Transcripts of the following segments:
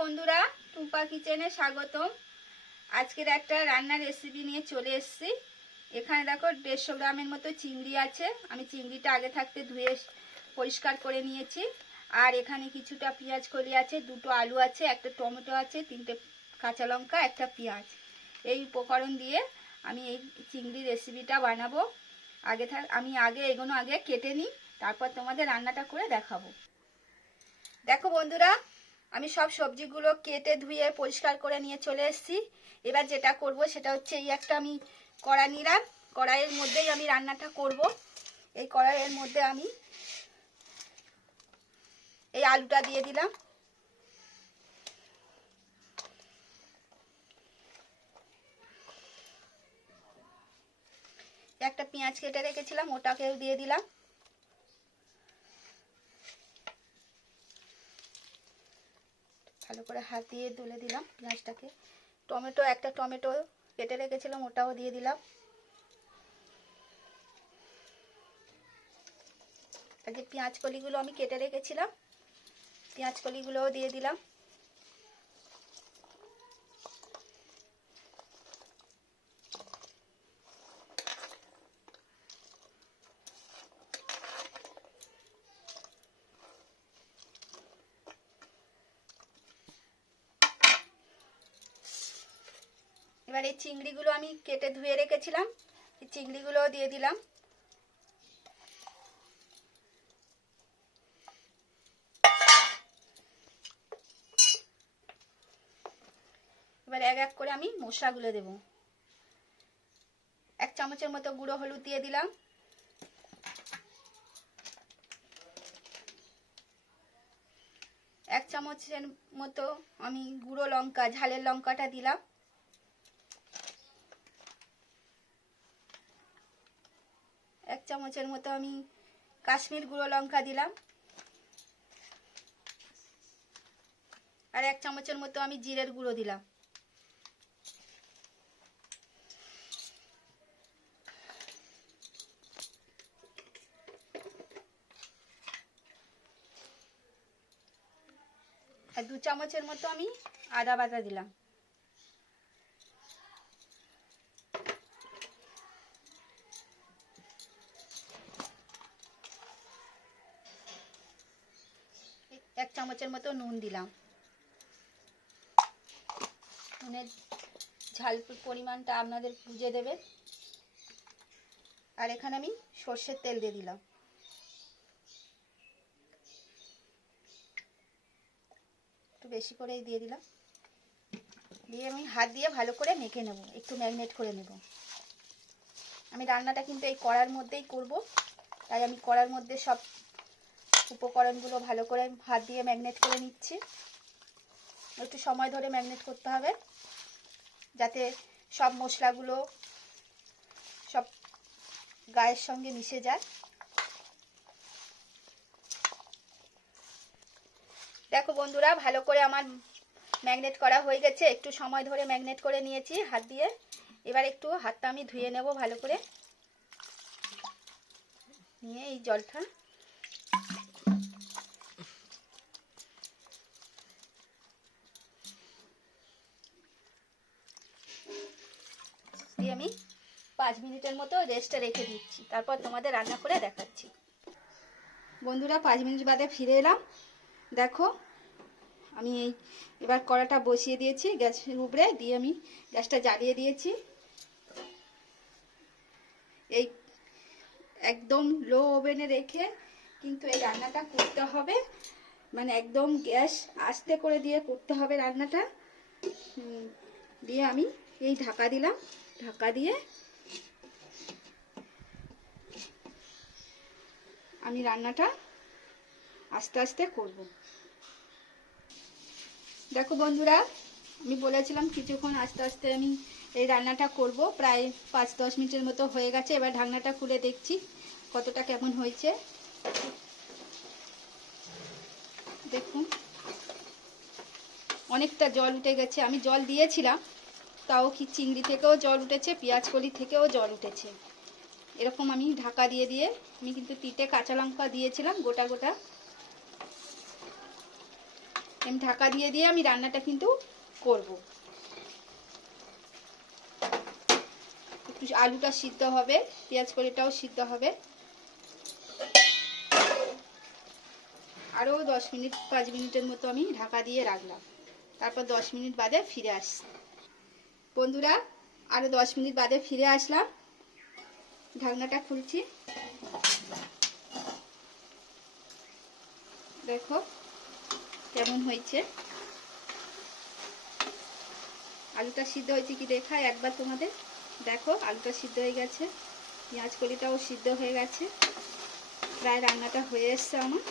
বন্ধুরা, টুম্পা কিচেনে স্বাগতম। আজকের একটা রান্নার রেসিপি নিয়ে চলে এসেছি। এখানে দেখো 150 গ্রামের মতো চিংড়ি আছে। আমি চিংড়িটা আগে থাকতে ধুয়ে পরিষ্কার করে নিয়েছি। আর এখানে কিছুটা পেঁয়াজ কলি আছে, দুটো আলু আছে, একটা টমেটো আছে, 3টে কাঁচা লঙ্কা, একটা পেঁয়াজ। এই উপকরণ দিয়ে আমি এই চিংড়ি রেসিপিটা বানাবো। আমি এগুলো আগে কেটে নিই, তারপর তোমাদের রান্নাটা করে দেখাবো। দেখো বন্ধুরা, আমি সব সবজিগুলো কেটে ধুয়ে পরিষ্কার করে নিয়ে চলে এসেছি। এবার যেটা করব সেটা হচ্ছে এই একটা আমি কড়া নিলাম। কড়াইয়ের মধ্যেই আমি রান্নাটা করব। এই কড়াইয়ের মধ্যে আমি এই আলুটা দিয়ে দিলাম। একটা পেঁয়াজ কেটে রেখেছিলাম, ওটাকেও দিয়ে দিলাম। ভালো করে হাত দিয়ে তুলে দিলাম পেঁয়াজটাকে। একটা টমেটো কেটে রেখেছিলাম, ওটাও দিয়ে দিলাম। আর যে পেঁয়াজ কলিগুলো আমি কেটে রেখেছিলাম, পেঁয়াজ কলিগুলোও দিয়ে দিলাম। এবার এই চিংড়িগুলো আমি কেটে ধুয়ে রেখেছিলাম, এই চিংড়িগুলোও দিয়ে দিলাম। এবার এক এক করে আমি মশলাগুলো দেব। 1 চামচের মতো গুঁড়ো হলুদ দিয়ে দিলাম। 1 চামচের মতো আমি গুঁড়ো লঙ্কা, ঝালের লঙ্কাটা দিলাম। 1 চামচের মতো আমি কাশ্মীর গুঁড়ো লঙ্কা দিলাম। আর 1 চামচের মতো আমি জিরের গুঁড়ো দিলাম। আর 2 চামচের মতো আমি আদা বাটা দিলাম। এক চামচের মতো নুন দিলাম। নুনের ঝাল পরিমাণটা আপনাদের বুঝে দেবে। আর এখানে আমি সর্ষের তেল দিয়ে দিলাম। একটু বেশি করেই দিয়ে দিলাম। দিয়ে আমি হাত দিয়ে ভালো করে মেখে নেব, একটু ম্যারিনেট করে নেব। আমি রান্নাটা কিন্তু এই কড়ার মধ্যেই করব, তাই আমি কড়ার মধ্যে সব উপকরণগুলো ভালো করে হাত দিয়ে ম্যারিনেট করে নিচ্ছি। একটু সময় ধরে ম্যারিনেট করতে হবে, যাতে সব মশলাগুলো সব গায়ের সঙ্গে মিশে যায়। দেখো বন্ধুরা, ভালো করে আমার ম্যারিনেট করা হয়ে গেছে। একটু সময় ধরে ম্যারিনেট করে নিয়েছি হাত দিয়ে। এবার একটু হাতটা আমি ধুয়ে নেব ভালো করে। নিয়ে এই জলটা দিয়ে আমি 5 মিনিটের মতো রেস্টে রেখে দিচ্ছি, তারপর তোমাদের রান্না করে দেখাচ্ছি। বন্ধুরা, 5 মিনিট বাদে ফিরে এলাম। দেখো, আমি এবার কড়াটা বসিয়ে দিয়েছি গ্যাসের উপরে, দিয়ে আমি গ্যাসটা জ্বালিয়ে দিয়েছি। এই একদম লো ওভেনে রেখে কিন্তু এই রান্নাটা করতে হবে, মানে একদম গ্যাস আস্তে করে দিয়ে করতে হবে রান্নাটা। দিয়ে আমি এই ঢাকা দিলাম। ঢাকা দিয়ে আমি রান্নাটা আস্তে আস্তে করব। দেখো বন্ধুরা, আমি বলেছিলাম কিছুক্ষণ আস্তে আস্তে আমি এই রান্নাটা করব। প্রায় 5-10 মিনিটের মতো হয়ে গেছে। এবার ঢাকনাটা খুলে দেখছি কতটা কেমন হয়েছে। দেখুন, অনেকটা জল উঠে গেছে। আমি জল দিয়েছিলাম, তাও কি চিংড়ি থেকেও জল উঠেছে, পেঁয়াজ কলি থেকেও জল উঠেছে। এরকম আমি ঢাকা দিয়ে দিয়ে, আমি কিন্তু 3টে কাঁচা লঙ্কা দিয়েছিলাম গোটা গোটা। আমি ঢাকা দিয়ে দিয়ে আমি রান্নাটা কিন্তু করব। একটু আলুটা সিদ্ধ হবে, পেঁয়াজ কলিটাও সিদ্ধ হবে। আরও 10 মিনিট 5 মিনিটের মতো আমি ঢাকা দিয়ে রাখলাম। তারপর 10 মিনিট বাদে ফিরে আসছি। বন্ধুরা, আরও 10 মিনিট বাদে ফিরে আসলাম। ঢাকনাটা খুলছি, দেখো কেমন হয়েছে। আলুটা সিদ্ধ হয়েছে কি দেখায় একবার তোমাদের, দেখো আলুটা সিদ্ধ হয়ে গেছে, পেঁয়াজ কলিটাও সিদ্ধ হয়ে গেছে, প্রায় রান্নাটা হয়ে এসছে আমার।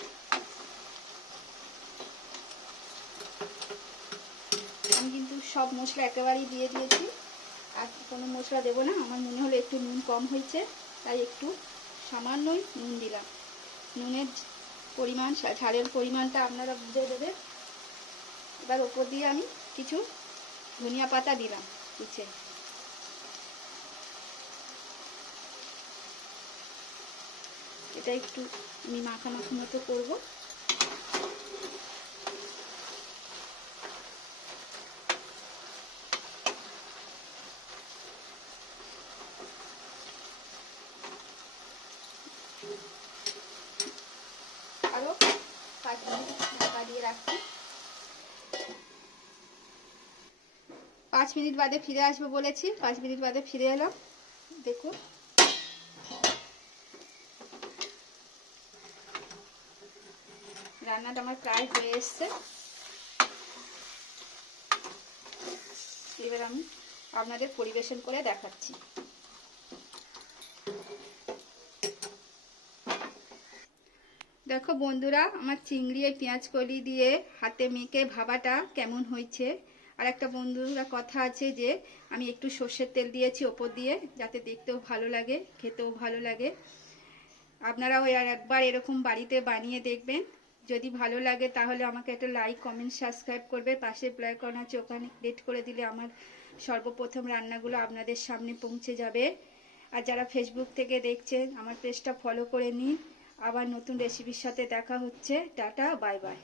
আমি কিন্তু সব মশলা একেবারেই দিয়ে দিয়েছি, আর কোনো মশলা দেবো না। আমার মনে হলো একটু নুন কম হয়েছে, তাই একটু সামান্যই নুন দিলাম। নুনের পরিমাণ, ঝালের পরিমাণটা আপনারা বুঝে দেবেন। এবার ওপর দিয়ে আমি কিছু ধনিয়া পাতা দিলাম কুচে। এটা একটু আমি মাখামাখি মতো করবো। আরো 5 মিনিট ঢাকা দিয়ে রাখছি। 5 মিনিট বাদে ফিরে আসবো বলেছি, 5 মিনিট বাদে ফিরে এলাম। দেখুন রান্নাটা আমার প্রায় হয়ে এসছে। এবার আমি আপনাদের পরিবেশন করে দেখাচ্ছি। দেখো বন্ধুরা, আমার চিংড়ি এই পেঁয়াজ কলি দিয়ে হাতে মেখে ভাবাটা কেমন হয়েছে। আর একটা বন্ধুরা কথা আছে যে আমি একটু সর্ষের তেল দিয়েছি ওপর দিয়ে, যাতে দেখতেও ভালো লাগে, খেতেও ভালো লাগে। আপনারাও একবার এরকম বাড়িতে বানিয়ে দেখবেন। যদি ভালো লাগে তাহলে আমাকে একটা লাইক, কমেন্ট, সাবস্ক্রাইব করবে। পাশে বেল আইকন আছে, ওখানে ক্লিক করে দিলে আমার সর্বপ্রথম রান্নাগুলো আপনাদের সামনে পৌঁছে যাবে। আর যারা ফেসবুক থেকে দেখছেন আমার পেজটা ফলো করে নিন। আবার নতুন রেসিপির সাথে দেখা হচ্ছে। Tata, bye bye.